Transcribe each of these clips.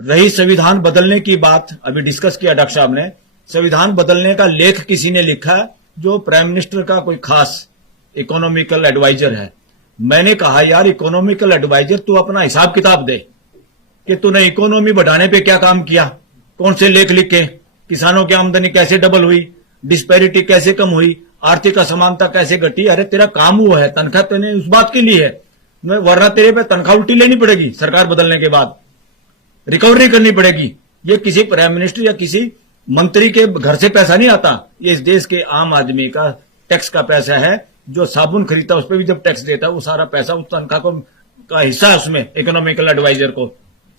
रही संविधान बदलने की बात, अभी डिस्कस किया डॉक्टर साहब ने। संविधान बदलने का लेख किसी ने लिखा जो प्राइम मिनिस्टर का कोई खास इकोनॉमिकल एडवाइजर है। मैंने कहा यार इकोनॉमिकल एडवाइजर तू अपना हिसाब किताब दे कि तूने इकोनॉमी बढ़ाने पे क्या काम किया, कौन से लेख लिखे, किसानों की आमदनी कैसे डबल हुई, डिस्पैरिटी कैसे कम हुई, आर्थिक असमानता कैसे घटी। अरे तेरा काम वो है, तनख्वाह तूने उस बात के लिए है, वरना तेरे पे तनख्वाह उल्टी लेनी पड़ेगी सरकार बदलने के बाद, रिकवरी करनी पड़ेगी। ये किसी प्राइम मिनिस्टर या किसी मंत्री के घर से पैसा नहीं आता, ये इस देश के आम आदमी का टैक्स का पैसा है। जो साबुन खरीदता है उस पर भी जब टैक्स देता है, वो सारा पैसा उस तनख्वाह को का हिस्सा है उसमें इकोनॉमिकल एडवाइजर को।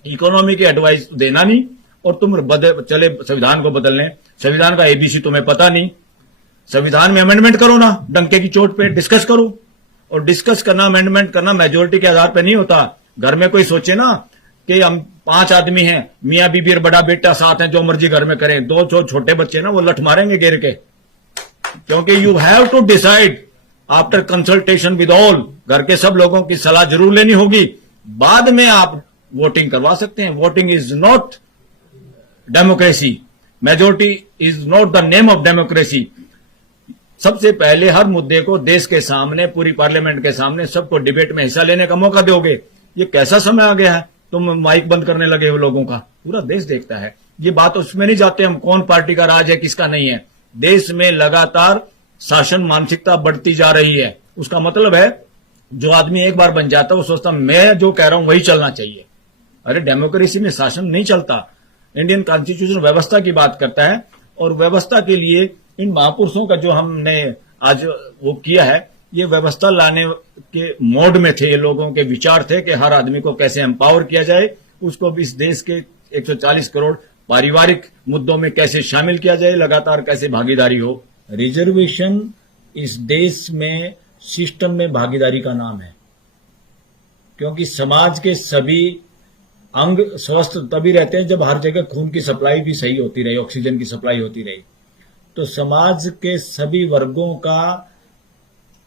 इकोनॉमी की एडवाइस देना नहीं और तुम चले संविधान को बदलने। संविधान का एबीसी तुम्हें पता नहीं। संविधान में अमेंडमेंट करो ना, डंके की चोट पे डिस्कस करो। और डिस्कस करना, अमेंडमेंट करना मेजोरिटी के आधार पर नहीं होता। घर में कोई सोचे ना कि हम 5 आदमी हैं, मियां बीबी और बड़ा बेटा साथ हैं, जो मर्जी घर में करें, 2 छोटे बच्चे ना वो लठ मारेंगे गिर के। क्योंकि you have to decide after consultation with all. घर के सब लोगों की सलाह जरूर लेनी होगी, बाद में आप वोटिंग करवा सकते हैं। Voting is not democracy, majority is not the name of democracy. सबसे पहले हर मुद्दे को देश के सामने, पूरी पार्लियामेंट के सामने सबको डिबेट में हिस्सा लेने का मौका दोगे। ये कैसा समय आ गया है, तुम माइक बंद करने लगे हो लोगों का। पूरा देश देखता है। ये बात उसमें नहीं जाते हम कौन पार्टी का राज है किसका नहीं है। देश में लगातार शासन मानसिकता बढ़ती जा रही है। उसका मतलब है जो आदमी एक बार बन जाता है वो सोचता मैं जो कह रहा हूं वही चलना चाहिए। अरे डेमोक्रेसी में शासन नहीं चलता। इंडियन कॉन्स्टिट्यूशन व्यवस्था की बात करता है और व्यवस्था के लिए इन महापुरुषों का जो हमने आज वो किया है, ये व्यवस्था लाने के मोड में थे। ये लोगों के विचार थे कि हर आदमी को कैसे एम्पावर किया जाए, उसको भी इस देश के 140 करोड़ पारिवारिक मुद्दों में कैसे शामिल किया जाए, लगातार कैसे भागीदारी हो। रिजर्वेशन इस देश में सिस्टम में भागीदारी का नाम है, क्योंकि समाज के सभी अंग स्वस्थ तभी रहते हैं जब हर जगह खून की सप्लाई भी सही होती रही, ऑक्सीजन की सप्लाई होती रही। तो समाज के सभी वर्गों का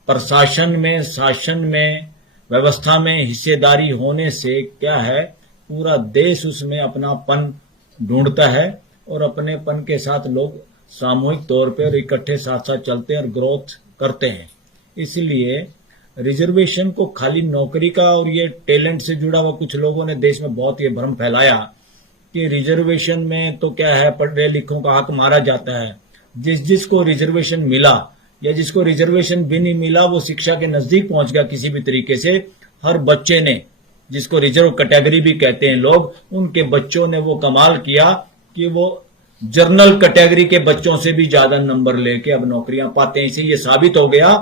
प्रशासन में, शासन में, व्यवस्था में हिस्सेदारी होने से क्या है, पूरा देश उसमें अपनापन ढूंढता है और अपनेपन के साथ लोग सामूहिक तौर पर इकट्ठे साथ साथ चलते हैं और ग्रोथ करते हैं। इसलिए रिजर्वेशन को खाली नौकरी का और ये टैलेंट से जुड़ा हुआ, कुछ लोगों ने देश में बहुत ये भ्रम फैलाया कि रिजर्वेशन में तो क्या है, पढ़े लिखों का हक मारा जाता है। जिसको रिजर्वेशन मिला या जिसको रिजर्वेशन भी नहीं मिला वो शिक्षा के नजदीक पहुंच गया किसी भी तरीके से। हर बच्चे ने, जिसको रिजर्व कैटेगरी भी कहते हैं लोग, उनके बच्चों ने वो कमाल किया कि वो जनरल कैटेगरी के बच्चों से भी ज्यादा नंबर लेके अब नौकरियां पाते हैं। इसे ये साबित हो गया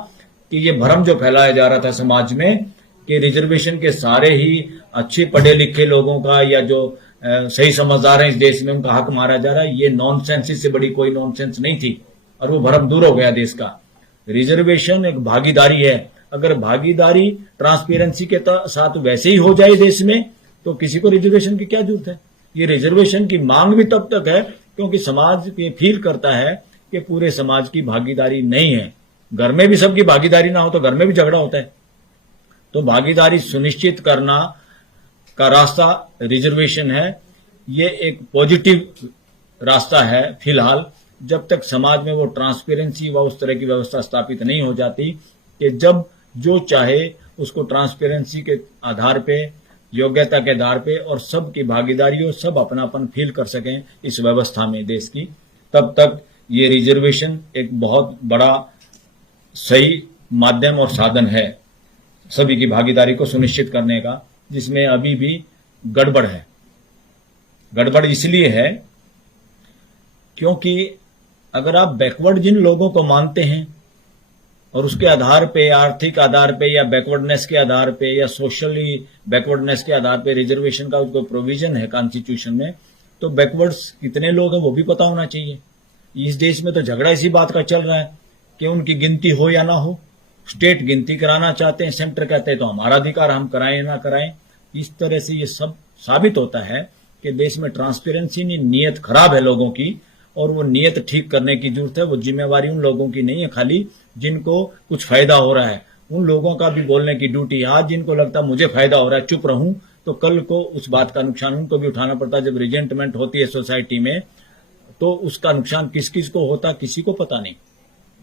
कि ये भ्रम जो फैलाया जा रहा था समाज में कि रिजर्वेशन के सारे ही अच्छे पढ़े लिखे लोगों का या जो सही समझदार हैं इस देश में उनका हक मारा जा रहा है, ये नॉनसेंस, इससे बड़ी कोई नॉनसेंस नहीं थी और वो भ्रम दूर हो गया देश का। रिजर्वेशन एक भागीदारी है। अगर भागीदारी ट्रांसपेरेंसी के साथ वैसे ही हो जाए देश में तो किसी को रिजर्वेशन की क्या जरूरत है। ये रिजर्वेशन की मांग भी तब तक है क्योंकि समाज ये फील करता है कि पूरे समाज की भागीदारी नहीं है। घर में भी सबकी भागीदारी ना हो तो घर में भी झगड़ा होता है। तो भागीदारी सुनिश्चित करना का रास्ता रिजर्वेशन है। ये एक पॉजिटिव रास्ता है फिलहाल, जब तक समाज में वो ट्रांसपेरेंसी व उस तरह की व्यवस्था स्थापित नहीं हो जाती कि जब जो चाहे उसको ट्रांसपेरेंसी के आधार पे, योग्यता के आधार पे और सबकी भागीदारी हो, सब अपनापन फील कर सकें इस व्यवस्था में देश की, तब तक ये रिजर्वेशन एक बहुत बड़ा सही माध्यम और साधन है सभी की भागीदारी को सुनिश्चित करने का, जिसमें अभी भी गड़बड़ है। गड़बड़ इसलिए है क्योंकि अगर आप बैकवर्ड जिन लोगों को मानते हैं और उसके आधार पे, आर्थिक आधार पे या बैकवर्डनेस के आधार पे या सोशली बैकवर्डनेस के आधार पे रिजर्वेशन का कोई प्रोविजन है कॉन्स्टिट्यूशन में, तो बैकवर्ड्स कितने लोग हैं वो भी पता होना चाहिए। इस देश में तो झगड़ा इसी बात का चल रहा है कि उनकी गिनती हो या ना हो। स्टेट गिनती कराना चाहते हैं, सेंटर कहते हैं तो हमारा अधिकार, हम कराएं ना कराएं। इस तरह से ये सब साबित होता है कि देश में ट्रांसपेरेंसी नहीं, नीयत खराब है लोगों की और वो नीयत ठीक करने की जरूरत है। वो जिम्मेवारी उन लोगों की नहीं है खाली जिनको कुछ फायदा हो रहा है, उन लोगों का भी बोलने की ड्यूटी। आज जिनको लगता मुझे फायदा हो रहा है चुप रहूं, तो कल को उस बात का नुकसान उनको भी उठाना पड़ता है। जब रिजेंटमेंट होती है सोसाइटी में तो उसका नुकसान किस किस को होता किसी को पता नहीं।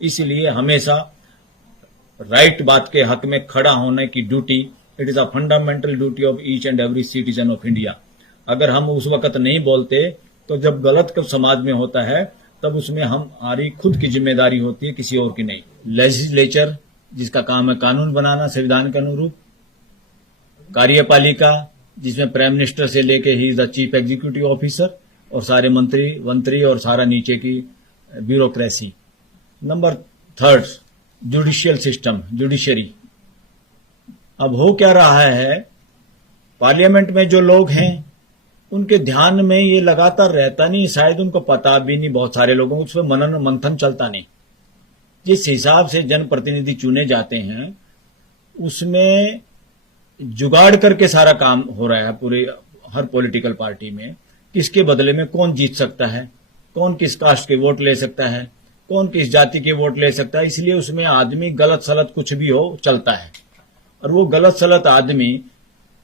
इसलिए हमेशा राइट बात के हक में खड़ा होने की duty, it is a fundamental duty of each and every citizen of India. अगर हम उस वक्त नहीं बोलते तो जब गलत समाज में होता है तब उसमें हमारी खुद की जिम्मेदारी होती है, किसी और की नहीं। लेजिस्लेचर जिसका काम है कानून बनाना संविधान के अनुरूप, कार्यपालिका जिसमें प्राइम मिनिस्टर से लेके he is the chief executive officer और सारे मंत्री और सारा नीचे की bureaucracy. Number third, judicial system, judiciary. अब हो क्या रहा है, पार्लियामेंट में जो लोग हैं उनके ध्यान में ये लगातार रहता नहीं, शायद उनको पता भी नहीं, बहुत सारे लोगों को उसमें मनन मंथन चलता नहीं। जिस हिसाब से जनप्रतिनिधि चुने जाते हैं उसमें जुगाड़ करके सारा काम हो रहा है पूरे हर पॉलिटिकल पार्टी में। किसके बदले में कौन जीत सकता है, कौन किस कास्ट के वोट ले सकता है, कौन किस जाति के वोट ले सकता है। इसलिए उसमें आदमी गलत सलत कुछ भी हो चलता है, और वो गलत सलत आदमी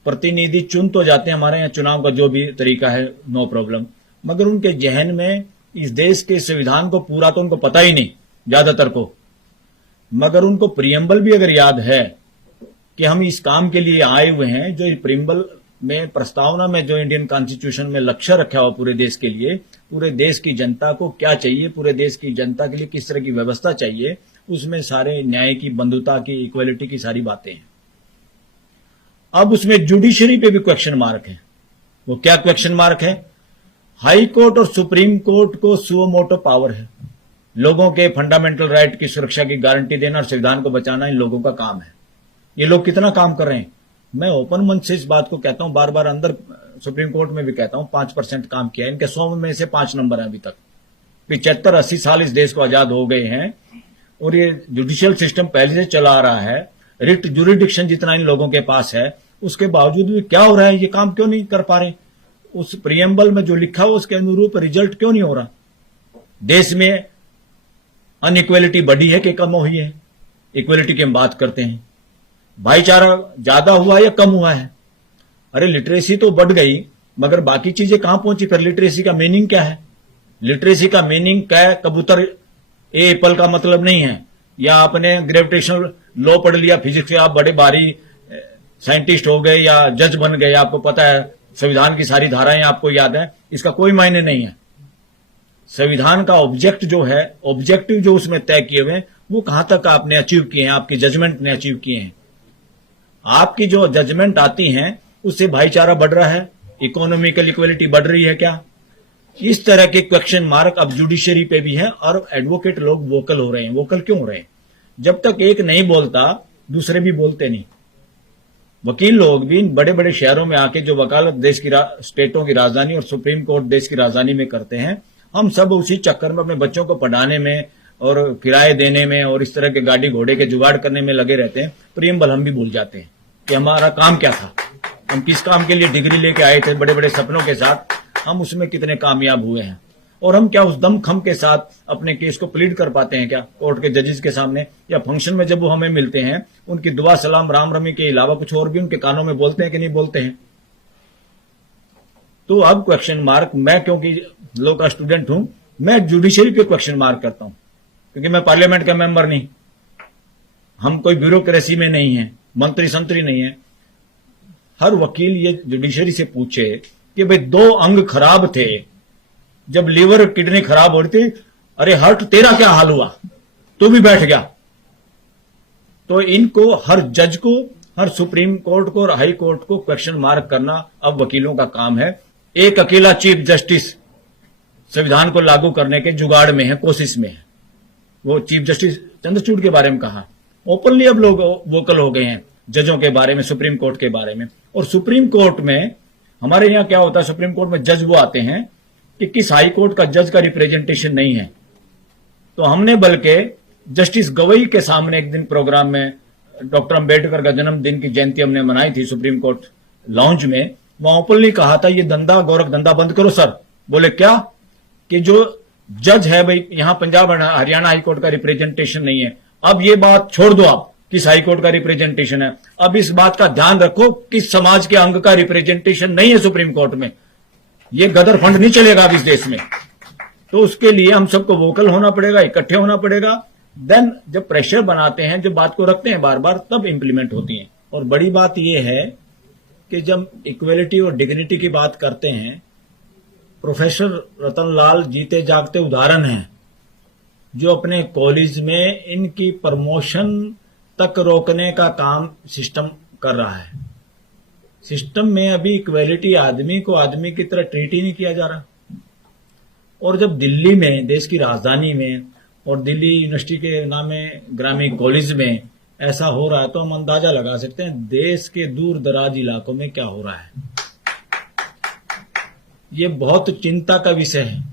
प्रतिनिधि चुन तो जाते हैं, हमारे यहाँ चुनाव का जो भी तरीका है नो प्रॉब्लम, मगर उनके जहन में इस देश के संविधान को पूरा तो उनको पता ही नहीं ज्यादातर को। मगर उनको प्रियम्बल भी अगर याद है कि हम इस काम के लिए आए हुए हैं, जो प्रियम्बल में प्रस्तावना में जो इंडियन कॉन्स्टिट्यूशन में लक्ष्य रखा हुआ पूरे देश के लिए, पूरे देश की जनता को क्या चाहिए, पूरे देश की जनता के लिए किस तरह की व्यवस्था चाहिए, उसमें सारे न्याय की, बंधुता की, इक्वलिटी की सारी बातें हैं। अब उसमें जुडिशरी पे भी क्वेश्चन मार्क है। वो क्या क्वेश्चन मार्क है? हाई कोर्ट और सुप्रीम कोर्ट को सुओ मोटो पावर है। लोगों के फंडामेंटल राइट की सुरक्षा की गारंटी देना और संविधान को बचाना इन लोगों का काम है। ये लोग कितना काम कर रहे हैं, मैं ओपन मंच से इस बात को कहता हूं, बार बार अंदर सुप्रीम कोर्ट में भी कहता हूं, 5% काम किया है। इनके 100 में से 5 नंबर है अभी तक। 75-80 साल इस देश को आजाद हो गए हैं और ये जुडिशियल सिस्टम पहले से चला आ रहा है। रिट जुरिडिक्शन जितना इन लोगों के पास है, उसके बावजूद भी क्या हो रहा है, ये काम क्यों नहीं कर पा रहे? उस प्रियम्बल में जो लिखा हो उसके अनुरूप रिजल्ट क्यों नहीं हो रहा? देश में अनइक्वलिटी बढ़ी है कि कम हुई है? इक्वलिटी की हम बात करते हैं, भाईचारा ज्यादा हुआ या कम हुआ है? अरे लिटरेसी तो बढ़ गई, मगर बाकी चीजें कहां पहुंची? फिर लिटरेसी का मीनिंग क्या है? लिटरेसी का मीनिंग क्या? कबूतर ए एप्पल का मतलब नहीं है, या आपने ग्रेविटेशनल लॉ पढ़ लिया फिजिक्स से, आप बड़े भारी साइंटिस्ट हो गए या जज बन गए, आपको पता है संविधान की सारी धाराएं आपको याद है, इसका कोई मायने नहीं है। संविधान का ऑब्जेक्ट जो है, ऑब्जेक्टिव जो उसमें तय किए हुए, वो कहां तक आपने अचीव किए हैं, आपकी जजमेंट ने अचीव किए हैं। आपकी जो जजमेंट आती हैं उससे भाईचारा बढ़ रहा है, इकोनॉमिकल इक्वलिटी बढ़ रही है क्या? इस तरह के क्वेश्चन मार्क अब जुडिशरी पे भी है, और एडवोकेट लोग वोकल हो रहे हैं। वोकल क्यों हो रहे हैं? जब तक एक नहीं बोलता दूसरे भी बोलते नहीं। वकील लोग भी बड़े बड़े शहरों में आके जो वकालत देश की स्टेटों की राजधानी और सुप्रीम कोर्ट देश की राजधानी में करते हैं, हम सब उसी चक्कर में अपने बच्चों को पढ़ाने में और किराए देने में और इस तरह के गाड़ी घोड़े के जुगाड़ करने में लगे रहते हैं। प्रियम्बल हम भी भूल जाते हैं कि हमारा काम क्या था, हम किस काम के लिए डिग्री लेके आए थे बड़े बड़े सपनों के साथ, हम उसमें कितने कामयाब हुए हैं, और हम क्या उस दमखम के साथ अपने केस को प्लीड कर पाते हैं क्या कोर्ट के जजेस के सामने, या फंक्शन में जब वो हमें मिलते हैं उनकी दुआ सलाम राम रमी के अलावा कुछ और भी उनके कानों में बोलते हैं कि नहीं बोलते हैं? तो अब क्वेश्चन मार्क, मैं क्योंकि लॉ का स्टूडेंट हूं, मैं जुडिशरी पे क्वेश्चन मार्क करता हूं, क्योंकि मैं पार्लियामेंट का मेंबर नहीं, हम कोई ब्यूरोक्रेसी में नहीं है, मंत्री संतरी नहीं है। हर वकील ये जुडिशरी से पूछे कि भाई 2 अंग खराब थे, जब लीवर किडनी खराब हो रही थी, अरे हर्ट तेरा क्या हाल हुआ, तू भी बैठ गया। तो इनको, हर जज को, हर सुप्रीम कोर्ट को और हाई कोर्ट को क्वेश्चन मार्क करना अब वकीलों का काम है। एक अकेला चीफ जस्टिस संविधान को लागू करने के जुगाड़ में है, कोशिश में है। वो चीफ जस्टिस चंद्रचूड़ के बारे में कहा, ओपनली अब लोग वोकल हो गए हैं जजों के बारे में, सुप्रीम कोर्ट के बारे में। और सुप्रीम कोर्ट में हमारे यहां क्या होता है, सुप्रीम कोर्ट में जज वो आते हैं कि किस हाई कोर्ट का जज का रिप्रेजेंटेशन नहीं है। तो हमने बल्कि जस्टिस गवई के सामने एक दिन प्रोग्राम में, डॉक्टर अंबेडकर का जन्मदिन की जयंती हमने मनाई थी सुप्रीम कोर्ट लॉन्ज में, वहां ओपनली कहा था ये धंधा गोरख धंधा बंद करो सर। बोले क्या? कि जो जज है भाई, यहां पंजाब हरियाणा हाई कोर्ट का रिप्रेजेंटेशन नहीं है, अब ये बात छोड़ दो आप, किस हाई कोर्ट का रिप्रेजेंटेशन है। अब इस बात का ध्यान रखो किस समाज के अंग का रिप्रेजेंटेशन नहीं है सुप्रीम कोर्ट में। ये गदर फंड नहीं चलेगा अब इस देश में। तो उसके लिए हम सबको वोकल होना पड़ेगा, इकट्ठे होना पड़ेगा। देन जब प्रेशर बनाते हैं, जब बात को रखते हैं बार बार, तब इंप्लीमेंट होती है। और बड़ी बात यह है कि जब इक्वेलिटी और डिग्निटी की बात करते हैं, प्रोफेसर रतनलाल जीते जागते उदाहरण हैं, जो अपने कॉलेज में इनकी प्रमोशन तक रोकने का काम सिस्टम कर रहा है। सिस्टम में अभी इक्वेलिटी, आदमी को आदमी की तरह ट्रीट ही नहीं किया जा रहा। और जब दिल्ली में, देश की राजधानी में, और दिल्ली यूनिवर्सिटी के नामे ग्रामीण कॉलेज में ऐसा हो रहा है, तो हम अंदाजा लगा सकते हैं देश के दूर दराज इलाकों में क्या हो रहा है। ये बहुत चिंता का विषय है।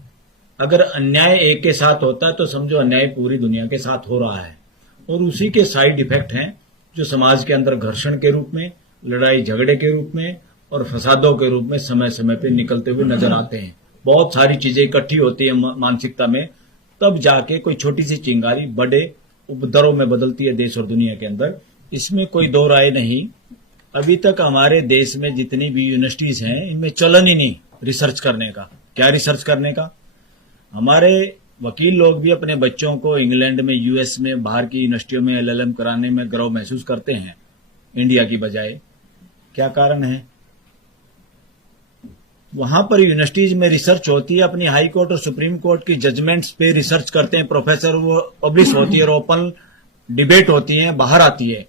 अगर अन्याय एक के साथ होता है तो समझो अन्याय पूरी दुनिया के साथ हो रहा है। और उसी के साइड इफेक्ट हैं जो समाज के अंदर घर्षण के रूप में, लड़ाई झगड़े के रूप में और फसादों के रूप में समय समय पे निकलते हुए नजर आते हैं। बहुत सारी चीजें इकट्ठी होती है मानसिकता में, तब जाके कोई छोटी सी चिंगारी बड़े उपद्रव में बदलती है देश और दुनिया के अंदर। इसमें कोई दो राय नहीं। अभी तक हमारे देश में जितनी भी यूनिवर्सिटीज हैं, इनमें चलन ही नहीं रिसर्च करने का। क्या रिसर्च करने का? हमारे वकील लोग भी अपने बच्चों को इंग्लैंड में, यूएस में, बाहर की यूनिवर्सिटियों में एलएलएम कराने में गर्व महसूस करते हैं इंडिया की बजाय। क्या कारण है? वहां पर यूनिवर्सिटीज में रिसर्च होती है, अपनी हाई कोर्ट और सुप्रीम कोर्ट की जजमेंट्स पे रिसर्च करते हैं प्रोफेसर, वो पब्लिश होती है और ओपन डिबेट होती है, बाहर आती है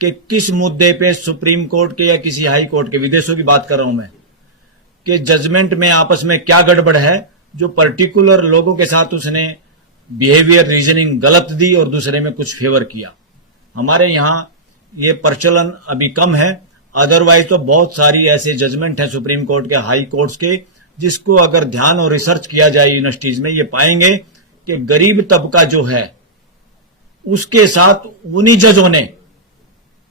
कि किस मुद्दे पे सुप्रीम कोर्ट के या किसी हाई कोर्ट के, विदेशों की बात कर रहा हूं मैं, कि जजमेंट में आपस में क्या गड़बड़ है, जो पर्टिकुलर लोगों के साथ उसने बिहेवियर रीजनिंग गलत दी और दूसरे में कुछ फेवर किया। हमारे यहां ये प्रचलन अभी कम है। अदरवाइज तो बहुत सारी ऐसे जजमेंट हैं सुप्रीम कोर्ट के, हाई कोर्ट्स के, जिसको अगर ध्यान और रिसर्च किया जाए यूनिवर्सिटीज में, ये पाएंगे कि गरीब तबका जो है उसके साथ उन्हीं जजों ने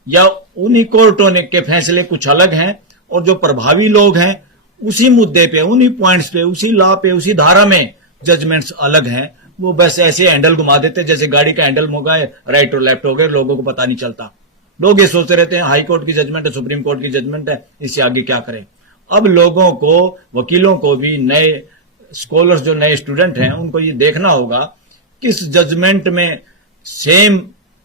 या उन्हीं कोर्टों ने के फैसले कुछ अलग हैं, और जो प्रभावी लोग हैं उसी मुद्दे पे, उन्हीं पॉइंट्स पे, उसी लॉ पे, उसी धारा में जजमेंट्स अलग हैं। वो बस ऐसे हैंडल घुमा देते जैसे गाड़ी का हैंडल मोगाए, राइट और लेफ्ट हो गए, लोगों को पता नहीं चलता। लोग ये सोचते रहते हैं हाई कोर्ट की जजमेंट है, सुप्रीम कोर्ट की जजमेंट है, इससे आगे क्या करें। अब लोगों को, वकीलों को भी, नए स्कॉलर्स जो नए स्टूडेंट हैं, उनको ये देखना होगा किस जजमेंट में सेम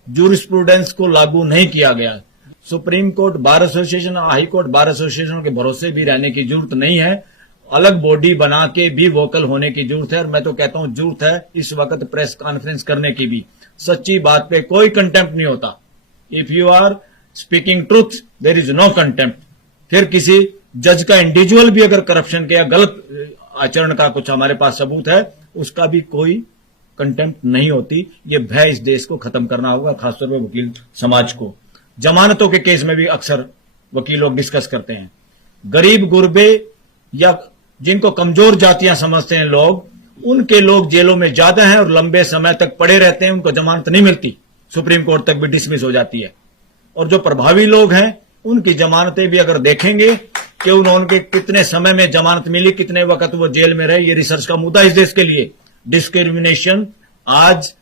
जूरिस्प्रूडेंस को लागू नहीं किया गया। सुप्रीम कोर्ट बार एसोसिएशन और हाई कोर्ट बार एसोसिएशन के भरोसे भी रहने की जरूरत नहीं है। अलग बॉडी बना के भी वोकल होने की जरूरत है। और मैं तो कहता हूं जरूरत है इस वक्त प्रेस कॉन्फ्रेंस करने की भी। सच्ची बात पे कोई कंटेम्प्ट नहीं होता। If you are speaking truth there is no contempt. फिर किसी जज का इंडिविजुअल भी अगर करप्शन के या गलत आचरण का कुछ हमारे पास सबूत है, उसका भी कोई कंटेम्प्ट नहीं होती। ये भय इस देश को खत्म करना होगा, खासतौर पर वकील समाज को। जमानतों के केस में भी अक्सर वकील लोग डिस्कस करते हैं। गरीब गुरबे या जिनको कमजोर जातियां समझते हैं लोग, उनके लोग जेलों में ज्यादा हैं और लंबे समय तक पड़े रहते हैं, उनको जमानत नहीं मिलती, सुप्रीम कोर्ट तक भी डिसमिस हो जाती है। और जो प्रभावी लोग हैं उनकी जमानतें भी अगर देखेंगे कि उन्होंने कितने समय में जमानत मिली, कितने वक्त वो जेल में रहे, ये रिसर्च का मुद्दा इस देश के लिए। डिस्क्रिमिनेशन आज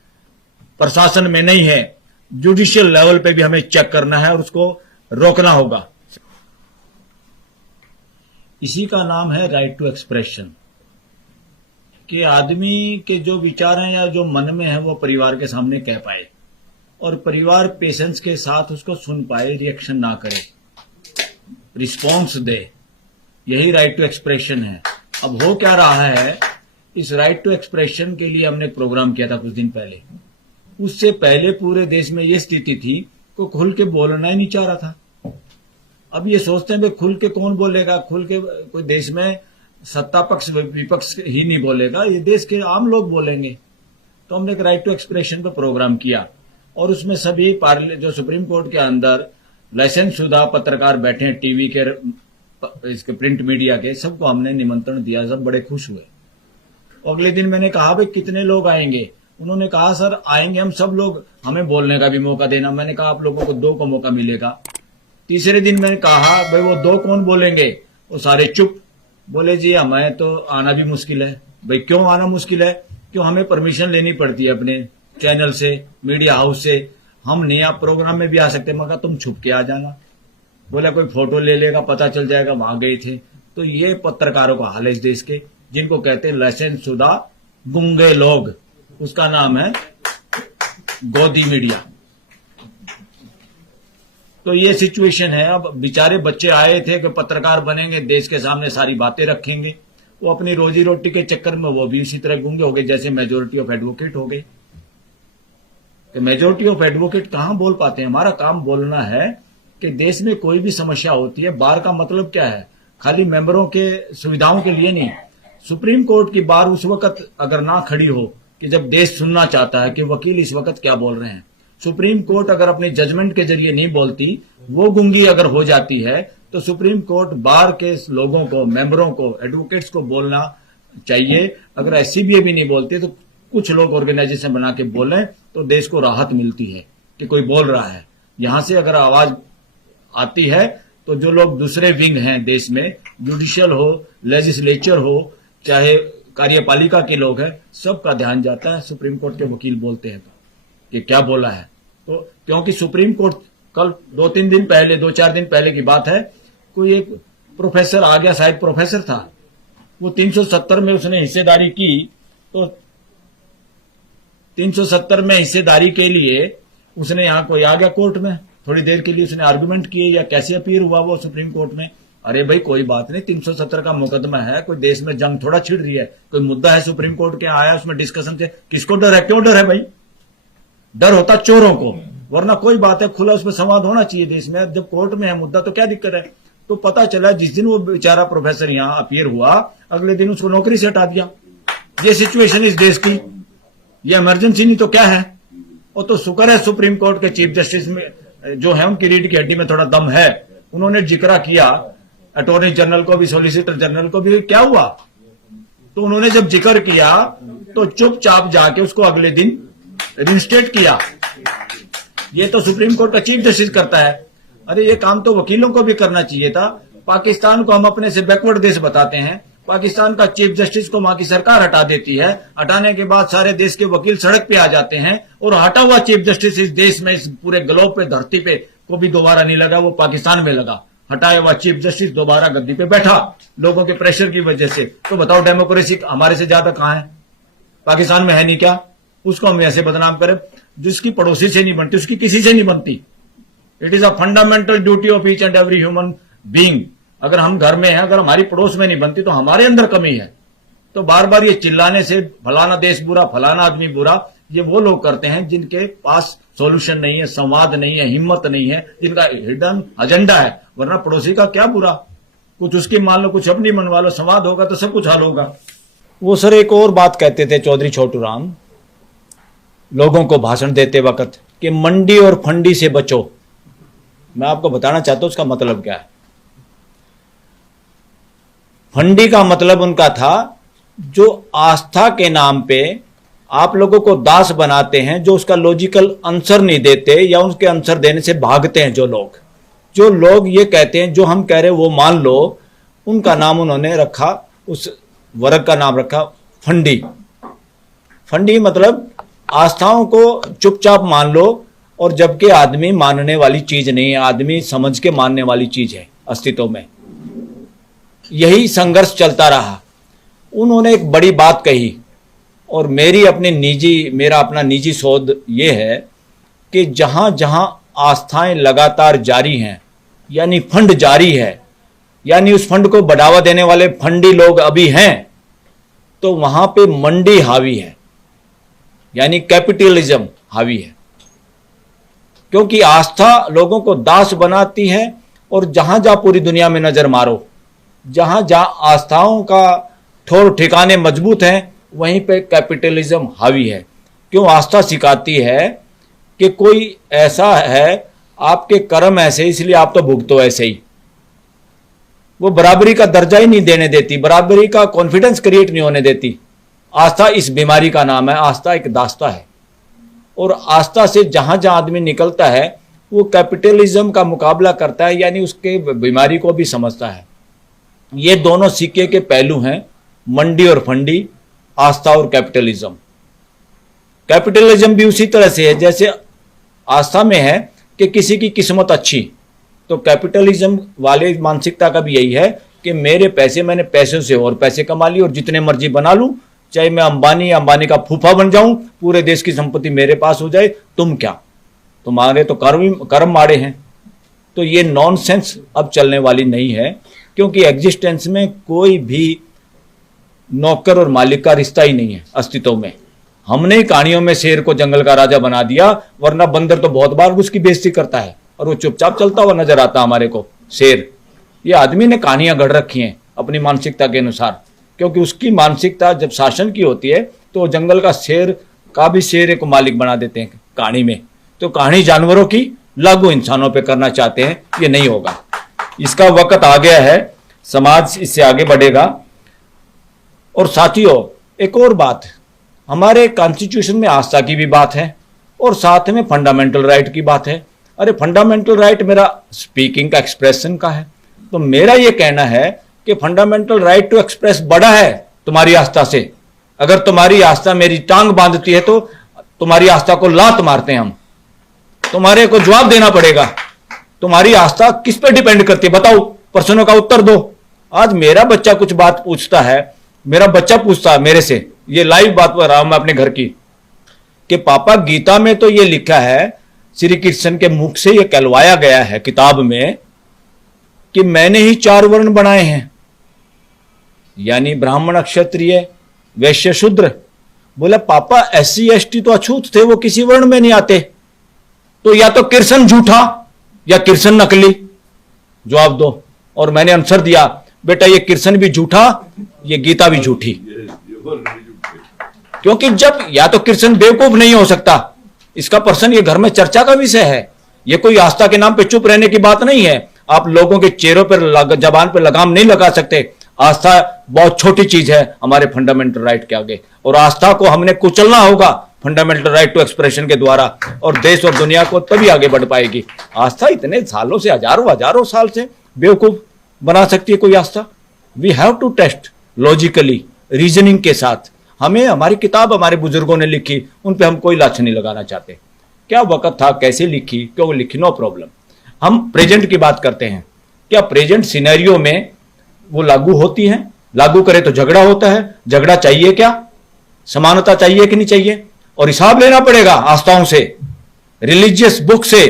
प्रशासन में नहीं है, जुडिशियल लेवल पे भी हमें चेक करना है और उसको रोकना होगा। इसी का नाम है राइट टू एक्सप्रेशन, कि आदमी के जो विचार हैं या जो मन में है वो परिवार के सामने कह पाए और परिवार पेशेंस के साथ उसको सुन पाए, रिएक्शन ना करे, रिस्पॉन्स दे। यही राइट टू एक्सप्रेशन है। अब हो क्या रहा है, इस राइट टू एक्सप्रेशन के लिए हमने प्रोग्राम किया था कुछ दिन पहले। उससे पहले पूरे देश में यह स्थिति थी को खुल के बोलना ही नहीं चाह रहा था। अब ये सोचते हैं भाई खुल के कौन बोलेगा, खुल के कोई देश में सत्ता पक्ष विपक्ष ही नहीं बोलेगा, ये देश के आम लोग बोलेंगे। तो हमने एक राइट टू एक्सप्रेशन पे प्रोग्राम किया और उसमें सभी जो सुप्रीम कोर्ट के अंदर लाइसेंस शुदा पत्रकार बैठे हैं, टीवी के, इसके प्रिंट मीडिया के, सबको हमने निमंत्रण दिया। सब बड़े खुश हुए। अगले दिन मैंने कहा भाई कितने लोग आएंगे? उन्होंने कहा सर आएंगे हम सब लोग, हमें बोलने का भी मौका देना। मैंने कहा आप लोगों को 2 को मौका मिलेगा। तीसरे दिन मैंने कहा भाई वो 2 कौन बोलेंगे? वो सारे चुप। बोले जी हमें तो आना भी मुश्किल है। भाई क्यों आना मुश्किल है? क्यों हमें परमिशन लेनी पड़ती है अपने चैनल से, मीडिया हाउस से। हम नया प्रोग्राम में भी आ सकते, मगर तुम छुप के आ जाना। बोला कोई फोटो ले लेगा, पता चल जाएगा वहां गए थे। तो ये पत्रकारों का हाल है इस देश के, जिनको कहते हैं लाइसेंस शुदा गुंगे लोग। उसका नाम है गोदी मीडिया। तो ये सिचुएशन है। अब बेचारे बच्चे आए थे कि पत्रकार बनेंगे, देश के सामने सारी बातें रखेंगे। वो अपनी रोजी रोटी के चक्कर में वो भी इसी तरह गूंगे हो गए जैसे मेजोरिटी ऑफ एडवोकेट हो गए। कि मेजोरिटी ऑफ एडवोकेट कहां बोल पाते हैं। हमारा काम बोलना है कि देश में कोई भी समस्या होती है, बार का मतलब क्या है, खाली मेंबरों के सुविधाओं के लिए नहीं। सुप्रीम कोर्ट की बार उस वक्त अगर ना खड़ी हो कि जब देश सुनना चाहता है कि वकील इस वक्त क्या बोल रहे हैं। सुप्रीम कोर्ट अगर अपने जजमेंट के जरिए नहीं बोलती, वो गूंगी अगर हो जाती है, तो सुप्रीम कोर्ट बार के लोगों को, मेंबरों को, एडवोकेट्स को बोलना चाहिए। अगर एससीबीए भी नहीं बोलती तो कुछ लोग ऑर्गेनाइजेशन बना के बोलें तो देश को राहत मिलती है कि कोई बोल रहा है। यहां से अगर आवाज आती है तो जो लोग दूसरे विंग हैं देश में, जुडिशियल हो, लेजिस्लेचर हो, चाहे कार्यपालिका के लोग हैं, सबका ध्यान जाता है। सुप्रीम कोर्ट के वकील बोलते हैं कि क्या बोला है। तो क्योंकि सुप्रीम कोर्ट कल 2-3 दिन पहले, 2-4 दिन पहले की बात है, कोई एक प्रोफेसर आ गया, शायद प्रोफेसर था, वो 370 में उसने हिस्सेदारी की। तो 370 में हिस्सेदारी के लिए उसने यहां कोई आ गया कोर्ट में, थोड़ी देर के लिए उसने आर्गुमेंट किए या कैसे अपीयर हुआ वो सुप्रीम कोर्ट में। अरे भाई कोई बात नहीं, 370 का मुकदमा है, कोई देश में जंग थोड़ा छिड़ रही है, कोई मुद्दा है सुप्रीम कोर्ट के आया, उसमें डिस्कशन से किसको डर है, क्यों डर है भाई। डर होता चोरों को, वरना कोई बात है, खुला उसमें संवाद होना चाहिए देश में। जब कोर्ट में है मुद्दा तो क्या दिक्कत है। तो पता चला जिस दिन वो बेचारा प्रोफेसर यहां अपीयर हुआ, अगले दिन उसको नौकरी से हटा दिया। ये सिचुएशन इस देश की, ये इमरजेंसी नहीं तो क्या है। और तो शुक्र है सुप्रीम कोर्ट के चीफ जस्टिस में जो है उनकी रीढ़ की हड्डी में थोड़ा दम है, उन्होंने जिक्र किया अटॉर्नी जनरल को भी, सॉलिसिटर जनरल को भी। क्या हुआ, तो उन्होंने जब जिक्र किया तो चुपचाप जाके उसको अगले दिन रिंस्टेट किया। ये तो सुप्रीम कोर्ट का चीफ जस्टिस करता है। अरे ये काम तो वकीलों को भी करना चाहिए था। पाकिस्तान को हम अपने से बैकवर्ड देश बताते हैं, पाकिस्तान का चीफ जस्टिस को वहां की सरकार हटा देती है, हटाने के बाद सारे देश के वकील सड़क पे आ जाते हैं, और हटा हुआ चीफ जस्टिस इस देश में, इस पूरे ग्लोब पे, धरती पे को भी दोबारा नहीं लगा, वो पाकिस्तान में लगा। हटाया हुआ चीफ जस्टिस दोबारा गद्दी पे बैठा लोगों के प्रेशर की वजह से। तो बताओ डेमोक्रेसी हमारे से ज्यादा कहां है, पाकिस्तान में है नहीं क्या। उसको हम ऐसे बदनाम करें, जिसकी पड़ोसी से नहीं बनती उसकी किसी से नहीं बनती। It is a fundamental duty of each and every human being. अगर हम घर में हैं, अगर हमारी पड़ोस में नहीं बनती तो हमारे अंदर कमी है। तो बार बार ये चिल्लाने से फलाना देश बुरा, फलाना आदमी बुरा, ये वो लोग करते हैं जिनके पास सॉल्यूशन नहीं है, संवाद नहीं है, हिम्मत नहीं है, जिनका हिडन एजेंडा है। वरना पड़ोसी का क्या बुरा, कुछ उसकी मान लो, कुछ अपनी मनवा लो, संवाद होगा तो सब कुछ हल होगा। वो सर एक और बात कहते थे चौधरी छोटू राम लोगों को भाषण देते वक्त कि मंडी और फंडी से बचो। मैं आपको बताना चाहता हूं उसका मतलब क्या है। फंडी का मतलब उनका था जो आस्था के नाम पे आप लोगों को दास बनाते हैं, जो उसका लॉजिकल आंसर नहीं देते या उसके आंसर देने से भागते हैं। जो लोग ये कहते हैं जो हम कह रहे हैं वो मान लो, उनका नाम उन्होंने रखा, उस वर्ग का नाम रखा फंडी। फंडी मतलब आस्थाओं को चुपचाप मान लो, और जबकि आदमी मानने वाली चीज नहीं है, आदमी समझ के मानने वाली चीज है अस्तित्व में। यही संघर्ष चलता रहा। उन्होंने एक बड़ी बात कही, और मेरा अपना निजी शोध ये है कि जहां जहां आस्थाएं लगातार जारी हैं, यानी फंड जारी है, यानी उस फंड को बढ़ावा देने वाले फंडी लोग अभी हैं, तो वहां पे मंडी हावी है, यानी कैपिटलिज्म हावी है। क्योंकि आस्था लोगों को दास बनाती है, और जहां जहां पूरी दुनिया में नजर मारो, जहां जहां आस्थाओं का ठोर ठिकाने मजबूत हैं, वहीं पे कैपिटलिज्म हावी है। क्यों? आस्था सिखाती है कि कोई ऐसा है, आपके कर्म ऐसे, इसलिए आप तो भुगतो ऐसे ही। वो बराबरी का दर्जा ही नहीं देने देती, बराबरी का कॉन्फिडेंस क्रिएट नहीं होने देती। आस्था इस बीमारी का नाम है। आस्था एक दास्ता है, और आस्था से जहां जहां आदमी निकलता है वो कैपिटलिज्म का मुकाबला करता है, यानी उसके बीमारी को भी समझता है। ये दोनों सिक्के के पहलू हैं, मंडी और फंडी, आस्था और कैपिटलिज्म। कैपिटलिज्म भी उसी तरह से है जैसे आस्था में है कि किसी की किस्मत अच्छी। तो कैपिटलिज्म वाले मानसिकता का भी यही है कि मेरे पैसे, मैंने पैसों से और पैसे कमा लिए और जितने मर्जी बना लूं, चाहे मैं अंबानी का फूफा बन जाऊं, पूरे देश की संपत्ति मेरे पास हो जाए, तुम क्या, तुम्हारे तो कर्म माड़े हैं। तो ये नॉनसेंस अब चलने वाली नहीं है, क्योंकि एग्जिस्टेंस में कोई भी नौकर और मालिक का रिश्ता ही नहीं है अस्तित्व में। हमने ही कहानियों में शेर को जंगल का राजा बना दिया, वरना बंदर तो बहुत बार उसकी बेइज्जती करता है और वो चुपचाप चलता हुआ नजर आता हमारे को शेर। ये आदमी ने कहानियां गढ़ रखी हैं अपनी मानसिकता के अनुसार, क्योंकि उसकी मानसिकता जब शासन की होती है तो जंगल का शेर का भी शेर एक मालिक बना देते हैं कहानी में। तो कहानी जानवरों की लागू इंसानों पे करना चाहते हैं, ये नहीं होगा। इसका वक्त आ गया है, समाज इससे आगे बढ़ेगा। और साथियों, एक और बात, हमारे कॉन्स्टिट्यूशन में आस्था की भी बात है और साथ में फंडामेंटल राइट की बात है। अरे फंडामेंटल राइट मेरा स्पीकिंग का, एक्सप्रेशन का है, तो मेरा ये कहना है कि फंडामेंटल राइट टू एक्सप्रेस बड़ा है तुम्हारी आस्था से। अगर तुम्हारी आस्था मेरी टांग बांधती है तो तुम्हारी आस्था को लात मारते हैं हम, तुम्हारे को जवाब देना पड़ेगा। तुम्हारी आस्था किस पे डिपेंड करती है बताओ, प्रश्नों का उत्तर दो। आज मेरा बच्चा कुछ बात पूछता है, मेरा बच्चा पूछता है मेरे से, ये लाइव बात कर रहा हूं मैं अपने घर की, कि पापा गीता में तो ये लिखा है, श्री कृष्ण के मुख से ये कहलवाया गया है किताब में कि मैंने ही 4 वर्ण बनाए हैं, यानी ब्राह्मण, क्षत्रिय, वैश्य, शूद्र। बोला पापा SC ST तो अछूत थे, वो किसी वर्ण में नहीं आते, तो या तो कृष्ण झूठा या कृष्ण नकली, जवाब दो। और मैंने आंसर दिया, बेटा ये कृष्ण भी झूठा, ये गीता भी झूठी। क्योंकि जब या तो कृष्ण बेवकूफ नहीं हो सकता, इसका प्रश्न ये घर में चर्चा का विषय है, ये कोई आस्था के नाम पे चुप रहने की बात नहीं है। आप लोगों के चेहरों पर, जबान पर लगाम नहीं लगा सकते। आस्था बहुत छोटी चीज है हमारे फंडामेंटल राइट के आगे, और आस्था को हमने कुचलना होगा फंडामेंटल राइट टू एक्सप्रेशन के द्वारा, और देश और दुनिया को तभी आगे बढ़ पाएगी। आस्था इतने सालों से, हजारों साल से बेवकूफ बना सकती है कोई आस्था? We have to test logically, reasoning के साथ। हमें हमारी किताब हमारे बुजुर्गों ने लिखी, उन पे हम कोई लाछ नहीं लगाना चाहते। क्या वक्त था, कैसे लिखी, क्यों लिखी, नो प्रॉब्लम। हम प्रेजेंट की बात करते हैं, क्या प्रेजेंट सिनेरियो में वो लागू होती है? लागू करे तो झगड़ा होता है, झगड़ा चाहिए क्या? समानता चाहिए कि नहीं चाहिए? और हिसाब लेना पड़ेगा आस्थाओं से, रिलीजियस बुक से,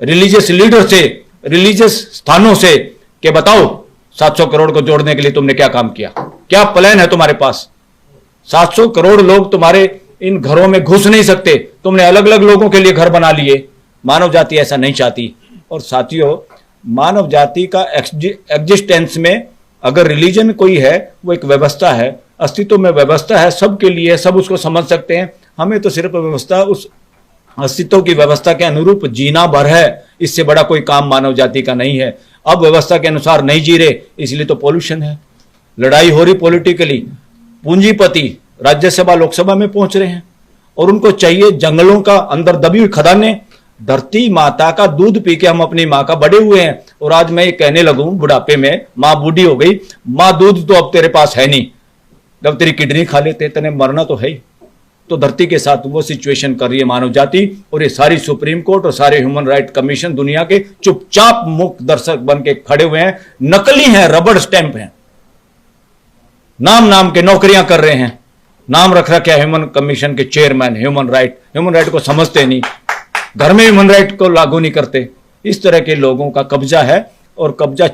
रिलीजियस लीडर से, रिलीजियस स्थानों से, कि बताओ 700 करोड़ को जोड़ने के लिए तुमने क्या काम किया, क्या प्लान है तुम्हारे पास? 700 करोड़ लोग तुम्हारे इन घरों में घुस नहीं सकते, तुमने अलग अलग लोगों के लिए घर बना लिए। मानव जाति ऐसा नहीं चाहती। और साथियों, मानव जाति का एग्जिस्टेंस में अगर रिलीजन कोई है, वो एक व्यवस्था है, अस्तित्व में व्यवस्था है, सबके लिए, सब उसको समझ सकते हैं। हमें तो सिर्फ व्यवस्था, उस अस्तित्व की व्यवस्था के अनुरूप जीना भर है, इससे बड़ा कोई काम मानव जाति का नहीं है। अब व्यवस्था के अनुसार नहीं जी रहे, इसलिए तो पॉल्यूशन है, लड़ाई हो रही पॉलिटिकली। पूंजीपति राज्यसभा लोकसभा में पहुंच रहे हैं और उनको चाहिए जंगलों का अंदर दबी हुई खदानें। धरती माता का दूध पी के हम अपनी माँ का बड़े हुए हैं, और आज मैं ये कहने लगूं बुढ़ापे में, माँ बूढ़ी हो गई, माँ दूध तो अब तेरे पास है नहीं, जब तेरी किडनी खा लेते तेने मरना तो है ही। तो धरती के साथ वो सिचुएशन कर रही है मानव जाति, और ये सारी सुप्रीम कोर्ट और सारे ह्यूमन राइट कमीशन दुनिया के चुपचाप मुक्त दर्शक बन के खड़े हुए हैं, नकली हैं, रबड़ स्टैंप हैं, नाम के नौकरियां कर रहे हैं, नाम रख रखा है ह्यूमन कमीशन के चेयरमैन। ह्यूमन राइट को समझते नहीं, घर में ह्यूमन राइट को लागू नहीं करते। इस तरह के लोगों का कब्जा है, और कब्जा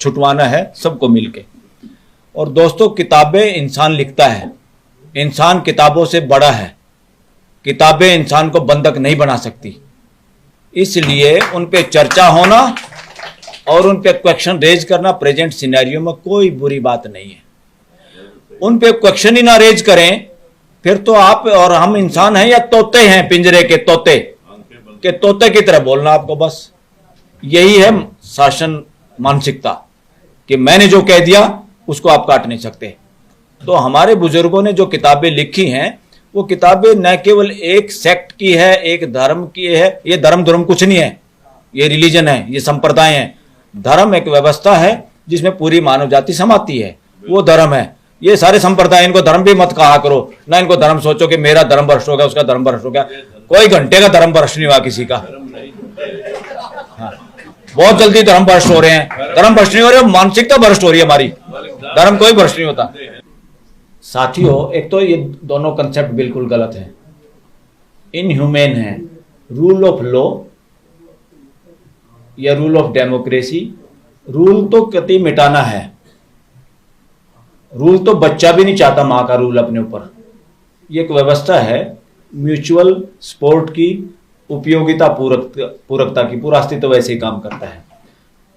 छुटवाना है सबको मिलके। और दोस्तों, किताबें इंसान लिखता है, इंसान किताबों से बड़ा है, किताबें इंसान को बंधक नहीं बना सकती। इसलिए उन पे चर्चा होना और उन पे क्वेश्चन रेज करना प्रेजेंट सिनेरियो में कोई बुरी बात नहीं है। उन पे क्वेश्चन ही ना रेज करें, फिर तो आप और हम इंसान हैं या तोते हैं, पिंजरे के तोते, के तोते की तरह बोलना आपको। बस यही है शासन मानसिकता, कि मैंने जो कह दिया उसको आप काट नहीं सकते। तो हमारे बुजुर्गों ने जो किताबें लिखी हैं, वो किताबें न केवल एक सेक्ट की है, एक धर्म की है। ये धर्म कुछ नहीं है, ये रिलीजन है, ये संप्रदाय है। धर्म एक व्यवस्था है जिसमें पूरी मानव जाति समाती है, वो धर्म है। ये सारे संप्रदाय, इनको धर्म भी मत कहा करो ना, इनको धर्म सोचो कि मेरा धर्म भ्रष्ट हो गया, उसका धर्म भ्रष्ट हो गया। कोई घंटे का धर्म भ्रष्ट नहीं हुआ किसी का। हाँ, बहुत जल्दी धर्म भ्रष्ट हो रहे हैं। धर्म भ्रष्ट नहीं हो रहे, मानसिकता भ्रष्ट हो रही है हमारी। धर्म कोई भ्रष्ट नहीं होता। साथियों, एक तो ये दोनों कंसेप्ट बिल्कुल गलत है, इनह्यूमेन है। रूल ऑफ लॉ या रूल ऑफ डेमोक्रेसी, रूल तो कति मिटाना है। रूल तो बच्चा भी नहीं चाहता मां का रूल अपने ऊपर। ये एक व्यवस्था है म्यूचुअल सपोर्ट की, उपयोगिता पूरकता की, पूरा अस्तित्व वैसे ही काम करता है।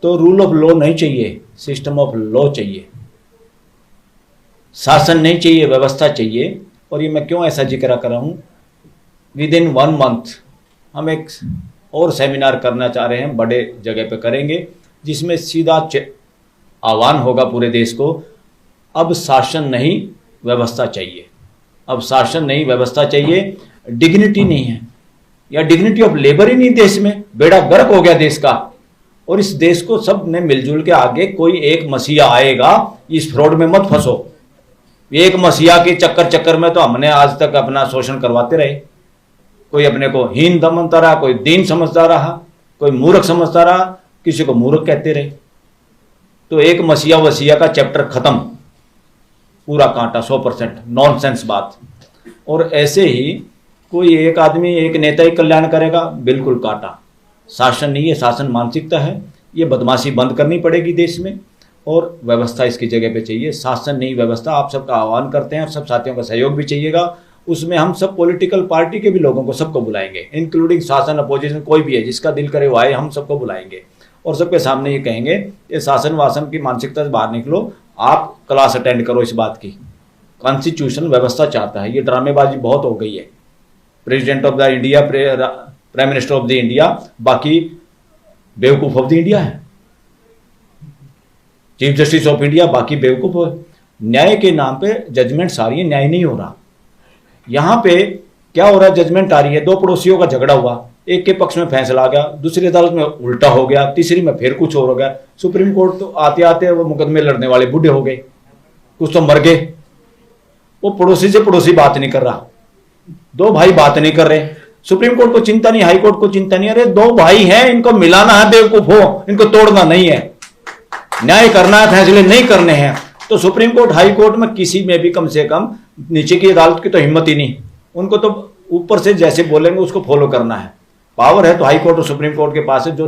तो रूल ऑफ लॉ नहीं चाहिए, सिस्टम ऑफ लॉ चाहिए। शासन नहीं चाहिए, व्यवस्था चाहिए। और ये मैं क्यों ऐसा जिक्र कर रहा हूं, विद इन 1 मंथ हम एक और सेमिनार करना चाह रहे हैं, बड़े जगह पे करेंगे, जिसमें सीधा आह्वान होगा पूरे देश को, अब शासन नहीं व्यवस्था चाहिए। अब शासन नहीं व्यवस्था चाहिए। डिग्निटी नहीं है, या डिग्निटी ऑफ लेबर ही नहीं देश में। बेड़ा गर्क हो गया देश का। और इस देश को सब ने मिलजुल के आगे, कोई एक मसीहा आएगा, इस फ्रॉड में मत फंसो। एक मसीहा के चक्कर में तो हमने आज तक अपना शोषण करवाते रहे। कोई अपने को हीन समझता रहा, कोई दीन समझता रहा, कोई मूर्ख समझता रहा, किसी को मूर्ख कहते रहे। तो एक मसीहा वसीहा का चैप्टर खत्म, पूरा कांटा, 100% नॉनसेंस बात। और ऐसे ही कोई एक आदमी, एक नेता ही कल्याण करेगा, बिल्कुल कांटा। शासन नहीं है, शासन मानसिकता है। ये बदमाशी बंद करनी पड़ेगी देश में, और व्यवस्था इसकी जगह पे चाहिए। शासन नहीं व्यवस्था। आप सबका आह्वान करते हैं, और सब साथियों का सहयोग भी चाहिएगा। उसमें हम सब पॉलिटिकल पार्टी के भी लोगों को, सबको बुलाएंगे, इंक्लूडिंग शासन, अपोजिशन, कोई भी है जिसका दिल करे वो आए, हम सबको बुलाएंगे। और सबके सामने ये कहेंगे कि शासन वासन की मानसिकता से बाहर निकलो, आप क्लास अटेंड करो इस बात की। कॉन्स्टिट्यूशन व्यवस्था चाहता है। ये ड्रामेबाजी बहुत हो गई है। President of the India, prime minister of the India, बाकी बेवकूफ ऑफ द इंडिया है। चीफ जस्टिस ऑफ इंडिया, बाकी बेवकूफ हो। न्याय के नाम पे जजमेंट सारी है, न्याय नहीं हो रहा। यहां पे क्या हो रहा है, जजमेंट आ रही है, 2 पड़ोसियों का झगड़ा हुआ, एक के पक्ष में फैसला आ गया, दूसरी अदालत में उल्टा हो गया, तीसरी में फिर कुछ और हो गया। सुप्रीम कोर्ट तो आते आते वो मुकदमे लड़ने वाले बूढ़े हो गए, कुछ तो मर गए। वो पड़ोसी से पड़ोसी बात नहीं कर रहा, 2 भाई बात नहीं कर रहे। सुप्रीम कोर्ट को चिंता नहीं, हाई कोर्ट को चिंता नहीं। अरे 2 भाई हैं, इनको मिलाना है, बेवकूफ हो, इनको तोड़ना नहीं है। न्याय करना है, फैसले नहीं करने हैं। तो सुप्रीम कोर्ट, हाई कोर्ट में किसी में भी कम से कम, नीचे की अदालत की तो हिम्मत ही नहीं। उनको तो ऊपर से जैसे बोलेंगे उसको फॉलो करना है। पावर है तो हाई कोर्ट और सुप्रीम कोर्ट के पास है, जो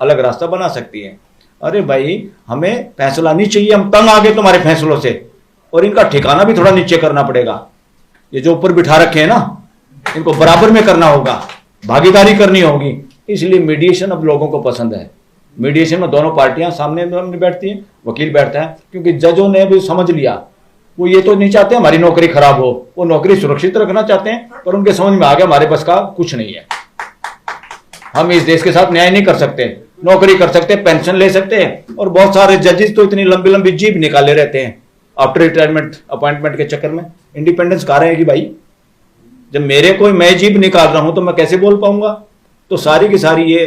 अलग रास्ता बना सकती है। अरे भाई, हमें फैसला नहीं चाहिए, हम तंग आ गए तुम्हारे फैसलों से। और इनका ठिकाना भी थोड़ा नीचे करना पड़ेगा। ये जो ऊपर बिठा रखे हैं ना, इनको बराबर में करना होगा, भागीदारी करनी होगी। इसलिए मीडिएशन अब लोगों को पसंद है। मीडिएशन में दोनों पार्टियां सामने बैठती हैं, वकील बैठता है, क्योंकि जजों ने भी समझ लिया। वो ये तो नहीं चाहते हमारी नौकरी खराब हो, वो नौकरी सुरक्षित रखना चाहते हैं, पर उनके समझ में आ गया हमारे बस का कुछ नहीं है। हम इस देश के साथ न्याय नहीं कर सकते, नौकरी कर सकते, पेंशन ले सकते हैं। और बहुत सारे जजेस तो इतनी लंबी लंबी जीप निकाले रहते हैं आफ्टर रिटायरमेंट, अपॉइंटमेंट के चक्कर में। इंडिपेंडेंस कहा रहे हैं कि भाई, जब मेरे कोई मैं जीप निकाल रहा हूं तो मैं कैसे बोल पाऊंगा। तो सारी की सारी ये